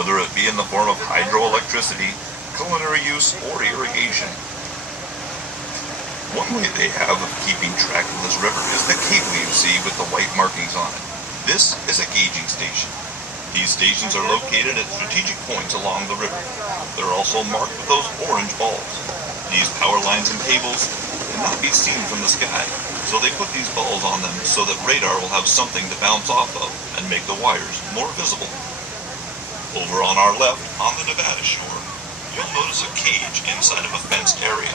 whether it be in the form of hydroelectricity, culinary use, or irrigation. One way they have of keeping track of this river is the cable you see with the white markings on it. This is a gauging station. These stations are located at strategic points along the river. They're also marked with those orange balls. These power lines and cables cannot be seen from the sky, so they put these balls on them so that radar will have something to bounce off of and make the wires more visible. Over on our left, on the Nevada shore, you'll notice a cage inside of a fenced area.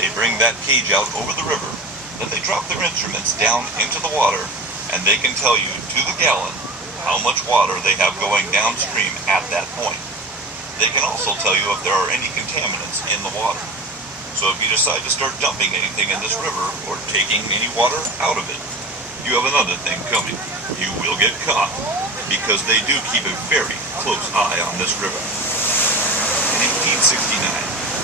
They bring that cage out over the river, then they drop their instruments down into the water, and they can tell you to the gallon how much water they have going downstream at that point. They can also tell you if there are any contaminants in the water. So if you decide to start dumping anything in this river or taking any water out of it, you have another thing coming. You will get caught, because they do keep a very close eye on this river. In 1869,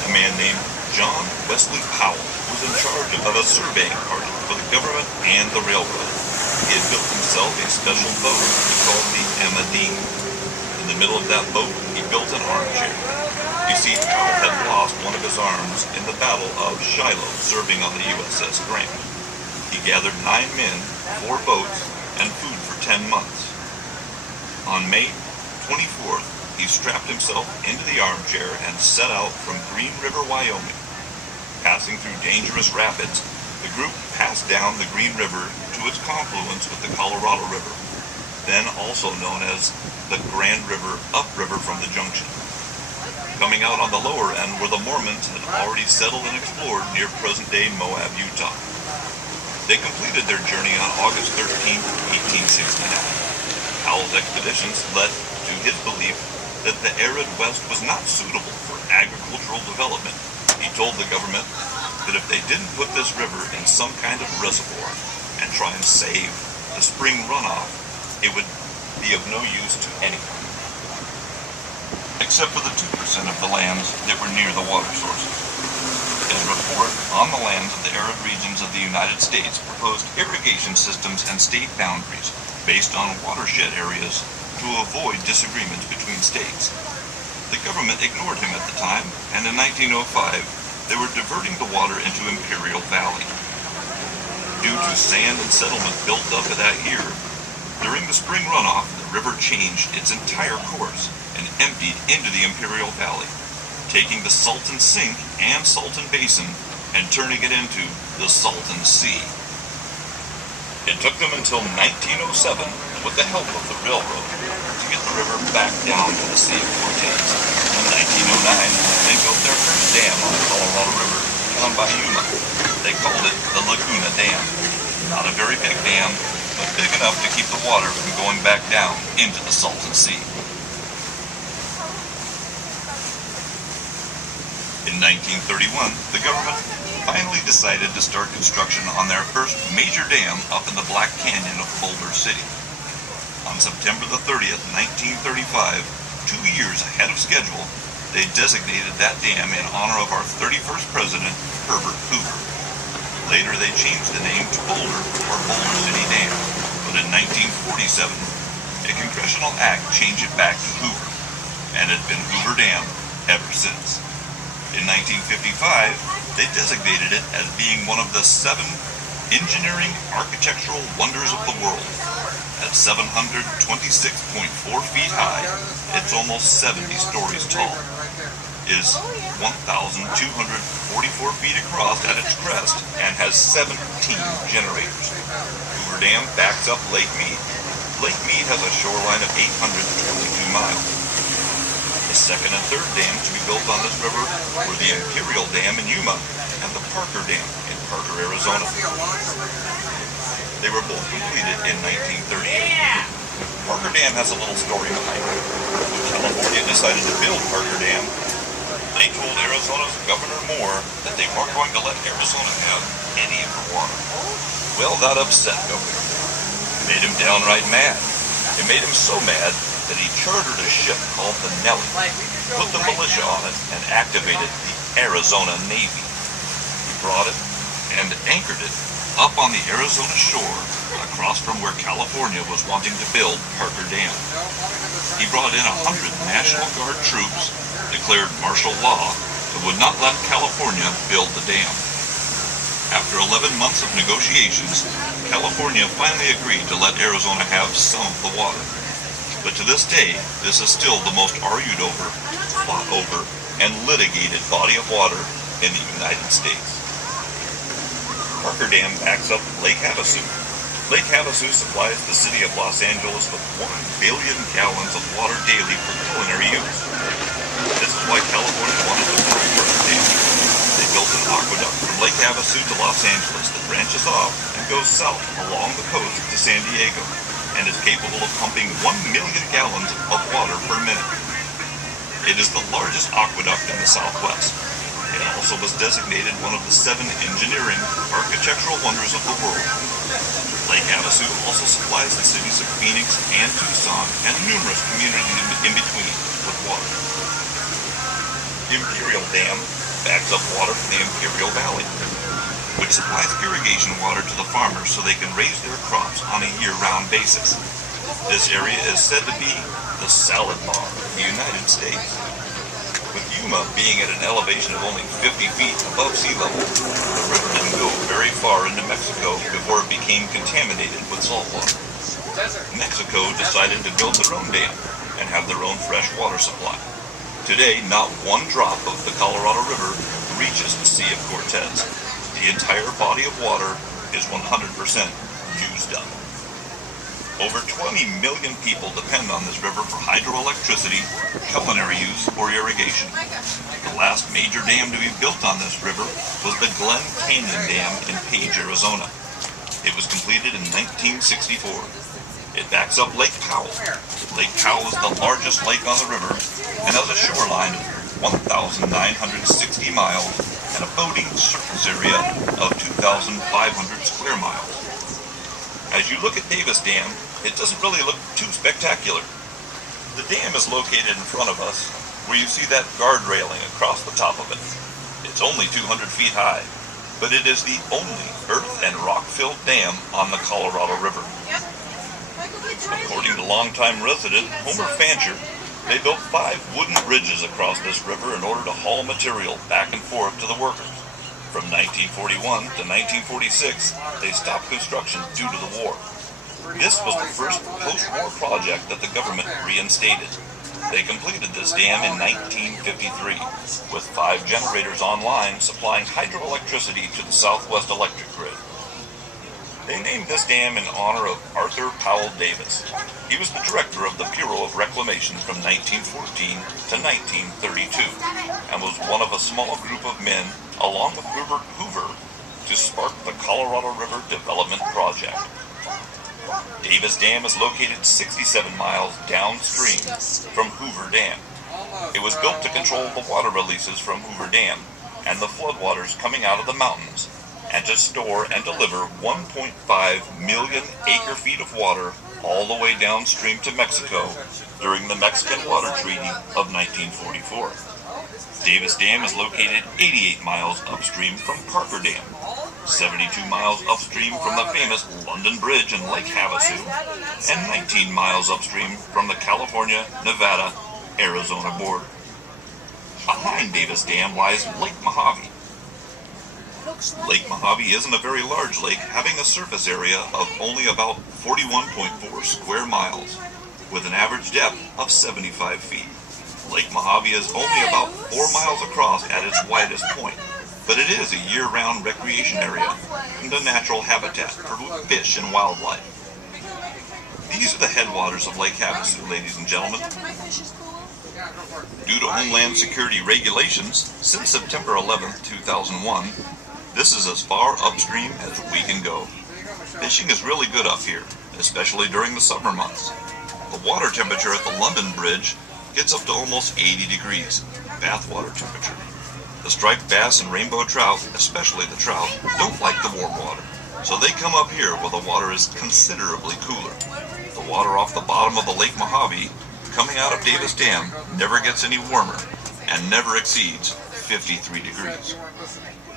a man named John Wesley Powell was in charge of a surveying party for the government and the railroad. He had built himself a special boat he called the Emma Dean. In the middle of that boat, he built an armchair. You see, Powell had lost one of his arms in the Battle of Shiloh, serving on the USS Grant. He gathered 9 men, 4 boats, and food for 10 months. On May 24th, he strapped himself into the armchair and set out from Green River, Wyoming. Passing through dangerous rapids, the group passed down the Green River to its confluence with the Colorado River, then also known as the Grand River upriver from the junction. Coming out on the lower end where the Mormons had already settled and explored near present-day Moab, Utah. They completed their journey on August 13, 1869. Powell's expeditions led to his belief that the arid West was not suitable for agricultural development. He told the government that if they didn't put this river in some kind of reservoir and try and save the spring runoff, it would be of no use to anyone, except for the 2% of the lands that were near the water sources. His report on the lands of the arid regions of the United States proposed irrigation systems and state boundaries based on watershed areas to avoid disagreements between states. The government ignored him at the time, and in 1905, they were diverting the water into Imperial Valley. Due to sand and settlement built up in that year, during the spring runoff, the river changed its entire course and emptied into the Imperial Valley, taking the Salton Sink and Salton Basin and turning it into the Salton Sea. It took them until 1907, with the help of the railroad, to get the river back down to the Sea of Cortez. In 1909, they built their first dam on the Colorado River down by Yuma. They called it the Laguna Dam. Not a very big dam, but big enough to keep the water from going back down into the Salton Sea. In 1931, the government finally decided to start construction on their first major dam up in the Black Canyon of Boulder City. On September the 30th, 1935, 2 years ahead of schedule, they designated that dam in honor of our 31st president, Herbert Hoover. Later they changed the name to Boulder, or Boulder City Dam, but in 1947, a congressional act changed it back to Hoover, and it's been Hoover Dam ever since. In 1955, they designated it as being one of the 7 engineering architectural wonders of the world. At 726.4 feet high, it's almost 70 stories tall, is 1,244 feet across at its crest, and has 17 generators. Hoover Dam backs up Lake Mead. Lake Mead has a shoreline of 822 miles. The second and third dams to be built on this river were the Imperial Dam in Yuma and the Parker Dam in Parker, Arizona. They were both completed in 1938. Parker Dam has a little story behind it. When California decided to build Parker Dam, they told Arizona's Governor Moore that they weren't going to let Arizona have any of her water. Well, that upset Governor. It made him downright mad. It made him so mad that he chartered a ship called the Nellie, put the militia on it, and activated the Arizona Navy. He brought it and anchored it up on the Arizona shore, across from where California was wanting to build Parker Dam. He brought in 100 National Guard troops, declared martial law, and would not let California build the dam. After 11 months of negotiations, California finally agreed to let Arizona have some of the water. But to this day, this is still the most argued over, fought over, and litigated body of water in the United States. Parker Dam backs up Lake Havasu. Lake Havasu supplies the city of Los Angeles with 1 billion gallons of water daily for culinary use. This is why California wanted to build Parker Dam. They built an aqueduct from Lake Havasu to Los Angeles that branches off and goes south along the coast to San Diego and is capable of pumping 1 million gallons of water per minute. It is the largest aqueduct in the Southwest. It also was designated one of the 7 engineering, architectural wonders of the world. Lake Havasu also supplies the cities of Phoenix and Tucson and numerous communities in between with water. Imperial Dam backs up water from the Imperial Valley, which supplies irrigation water to the farmers so they can raise their crops on a year-round basis. This area is said to be the salad bar of the United States. With Yuma being at an elevation of only 50 feet above sea level, the river didn't go very far into Mexico before it became contaminated with salt water. Mexico decided to build their own dam and have their own fresh water supply. Today, not one drop of the Colorado River reaches the Sea of Cortez. The entire body of water is 100% used up. Over 20 million people depend on this river for hydroelectricity, culinary use, or irrigation. The last major dam to be built on this river was the Glen Canyon Dam in Page, Arizona. It was completed in 1964. It backs up Lake Powell. Lake Powell is the largest lake on the river and has a shoreline of 1,960 miles and a boating surface area of 2,500 square miles. As you look at Davis Dam, it doesn't really look too spectacular. The dam is located in front of us, where you see that guard railing across the top of it. It's only 200 feet high, but it is the only earth and rock-filled dam on the Colorado River. According to longtime resident Homer Fancher, they built 5 wooden bridges across this river in order to haul material back and forth to the workers. From 1941 to 1946, they stopped construction due to the war. This was the first post-war project that the government reinstated. They completed this dam in 1953, with 5 generators online supplying hydroelectricity to the Southwest electric grid. They named this dam in honor of Arthur Powell Davis. He was the director of the Bureau of Reclamation from 1914 to 1932, and was one of a small group of men, along with Herbert Hoover, to spark the Colorado River Development Project. Davis Dam is located 67 miles downstream from Hoover Dam. It was built to control the water releases from Hoover Dam and the floodwaters coming out of the mountains, and to store and deliver 1.5 million acre-feet of water all the way downstream to Mexico during the Mexican Water Treaty of 1944. Davis Dam is located 88 miles upstream from Parker Dam, 72 miles upstream from the famous London Bridge in Lake Havasu, and 19 miles upstream from the California-Nevada-Arizona border. Behind Davis Dam lies Lake Mojave. Lake Mojave isn't a very large lake, having a surface area of only about 41.4 square miles, with an average depth of 75 feet. Lake Mojave is only about 4 miles across at its widest point, but it is a year-round recreation area and a natural habitat for fish and wildlife. These are the headwaters of Lake Havasu, ladies and gentlemen. Due to Homeland Security regulations, since September 11, 2001, this is as far upstream as we can go. Fishing is really good up here, especially during the summer months. The water temperature at the London Bridge gets up to almost 80 degrees, bathwater temperature. The striped bass and rainbow trout, especially the trout, don't like the warm water, so they come up here where the water is considerably cooler. The water off the bottom of the Lake Mojave, coming out of Davis Dam, never gets any warmer and never exceeds 53 degrees.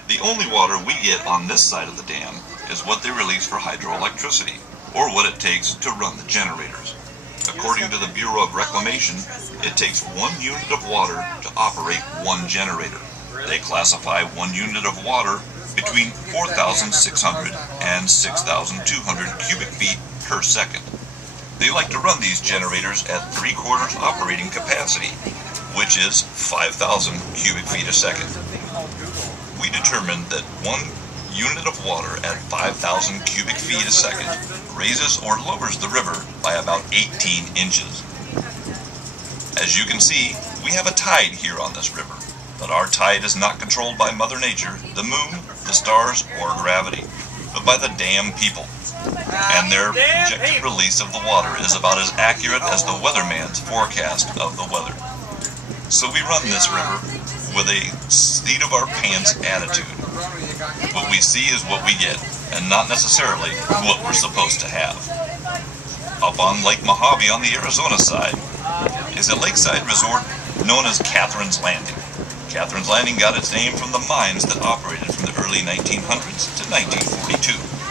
The only water we get on this side of the dam is what they release for hydroelectricity, or what it takes to run the generators. According to the Bureau of Reclamation, it takes 1 unit of water to operate 1 generator. They classify 1 unit of water between 4,600 and 6,200 cubic feet per second. They like to run these generators at 3/4 operating capacity, which is 5,000 cubic feet a second. We determined that 1 unit of water at 5,000 cubic feet a second raises or lowers the river by about 18 inches. As you can see, we have a tide here on this river, but our tide is not controlled by Mother Nature, the moon, the stars, or gravity, but by the damn people. And their projected release of the water is about as accurate as the weatherman's forecast of the weather. So we run this river with a seat-of-our-pants attitude. What we see is what we get, and not necessarily what we're supposed to have. Up on Lake Mojave on the Arizona side is a lakeside resort known as Catherine's Landing. Catherine's Landing got its name from the mines that operated from the early 1900s to 1942.